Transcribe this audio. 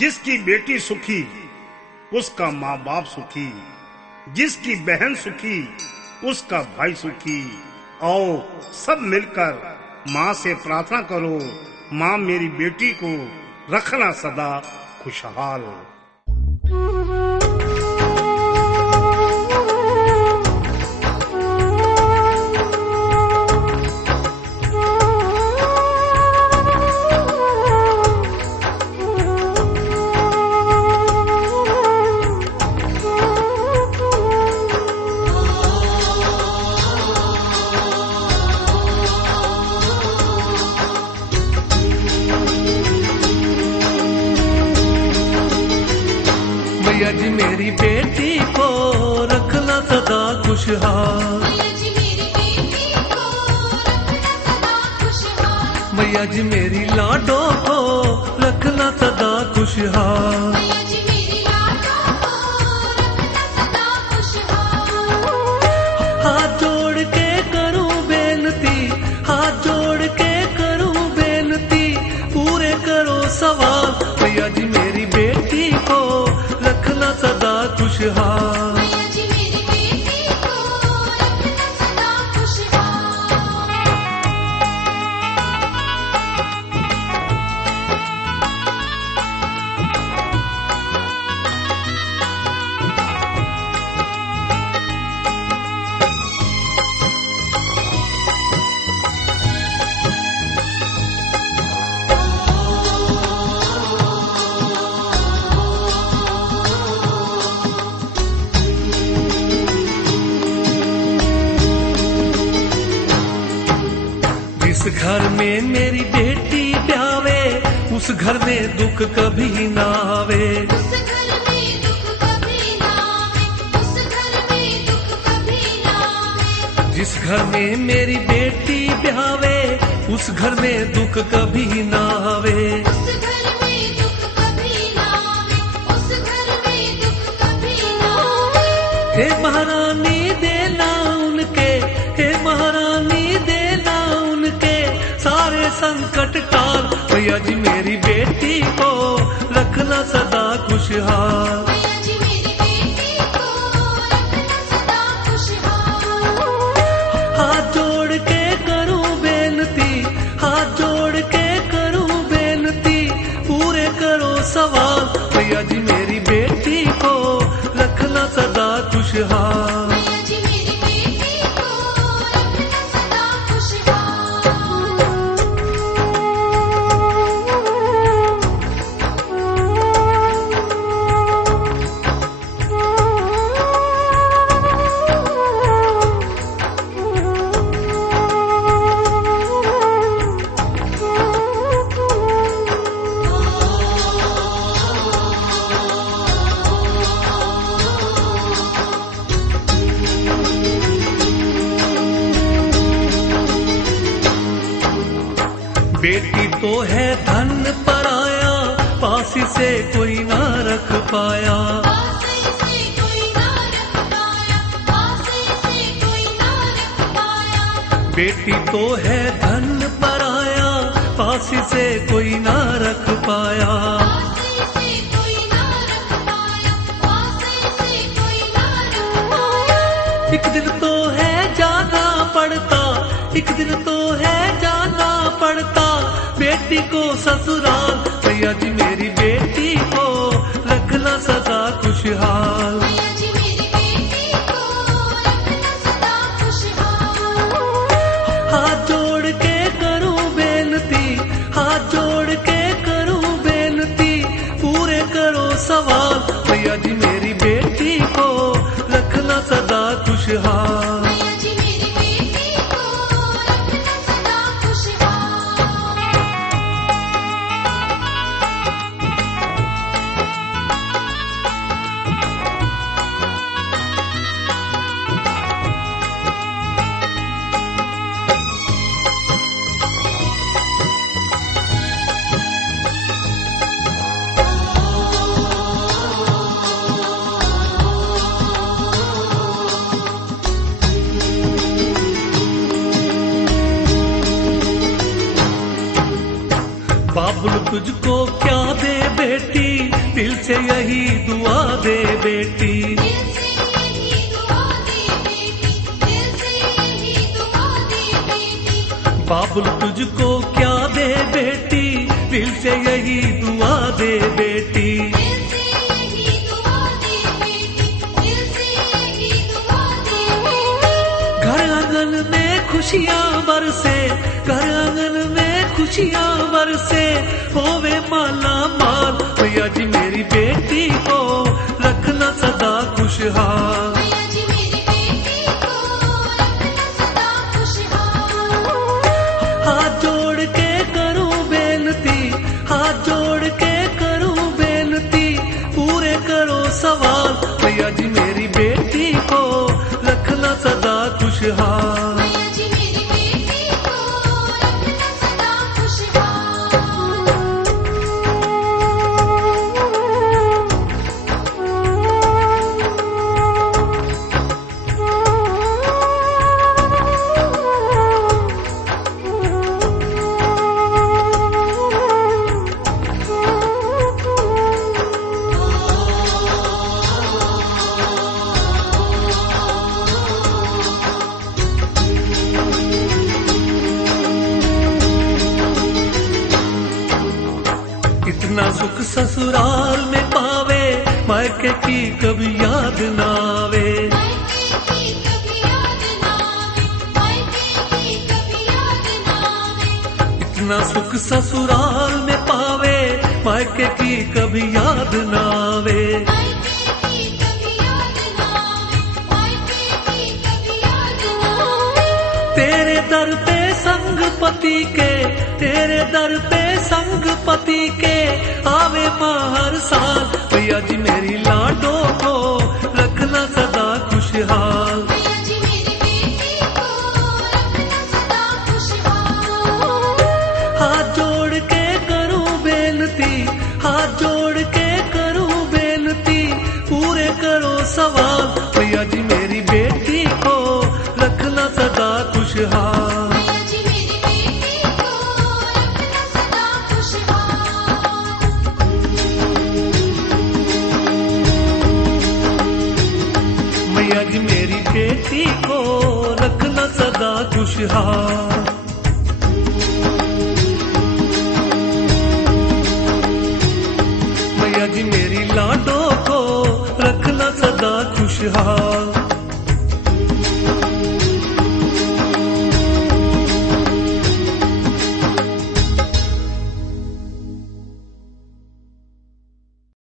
जिसकी बेटी सुखी उसका माँ बाप सुखी, जिसकी बहन सुखी उसका भाई सुखी। आओ सब मिलकर माँ से प्रार्थना करो, माँ मेरी बेटी को रखना सदा खुशहाल। मैया जी मेरी बेटी को रखना सदा खुशहाल। मैया जी मेरी लाडो को रखना सदा खुशहाल। हाथ जोड़ के करूं बेनती, हाथ जोड़ के करूं बेनती, पूरे करो सवाल। मैया जी मेरी बेटी को रखना सदा खुशहाल। जिस घर में मेरी बेटी ब्यावे उस घर में दुख कभी ना आवे। जिस घर में मेरी बेटी ब्यावे उस घर में दुख कभी ना आवे। हे महारानी देना उनके, हे महारानी देना उनके सारे संकट टाल। मैया जी मेरी बेटी को रखना सदा खुशहाल। हाथ जोड़ के करूं बेनती, हाथ जोड़ के करूं बेनती, पूरे करो सवाल। मैया जी मेरी बेटी को रखना सदा खुशहाल। बेटी तो है धन पराया, पासी से कोई ना रख पाया। बेटी तो है धन पराया, पासी से कोई ना रख पाया। एक दिन तो है जाना पड़ता, एक दिन तो है जाना पड़ता बेटी को ससुराल। मैया जी मेरी बेटी को रखना सदा खुशहाल। हाथ जोड़ के करूं बेनती, हाथ जोड़ के करूं बेनती, पूरे करो सवाल। मैया जी मेरी बेटी को रखना सदा खुशहाल। बाबुल तुझको क्या दे बेटी, दिल से यही दुआ दे बेटी। बाबुल तुझको क्या दे बेटी, दिल से यही दुआ दे बेटी। घर आंगन में खुशियां बरसे, घर आंगन में खुशियां बरसे, होवे माला माल। भैया जी मेरी बेटी को रखना सदा खुशहाल। हाथ जोड़ के करूं बेनती, हाथ जोड़ के करूं बेनती, पूरे करो सवाल। भैया जी मेरी बेटी को रखना सदा खुशहाल। इतना सुख ससुराल में पावे, मायके की कभी याद ना आवे। इतना सुख ससुराल में पावे, मायके की कभी याद ना आवे। तेरे दर पे संग पति के, तेरे दर पे संग पति के, आवे माँ हर साल। भैया जी मेरी लाडो को रखना सदा खुशहाल। हाथ जोड़ के करूं बेनती, हाथ जोड़ के करूं बेनती, पूरे करो सवाल। भैया जी मेरी बेटी को रखना सदा खुशहाल। मैया जी मेरी बेटी को रखना सदा खुशहाल। मैया जी मेरी लाडो को रखना सदा खुशहाल।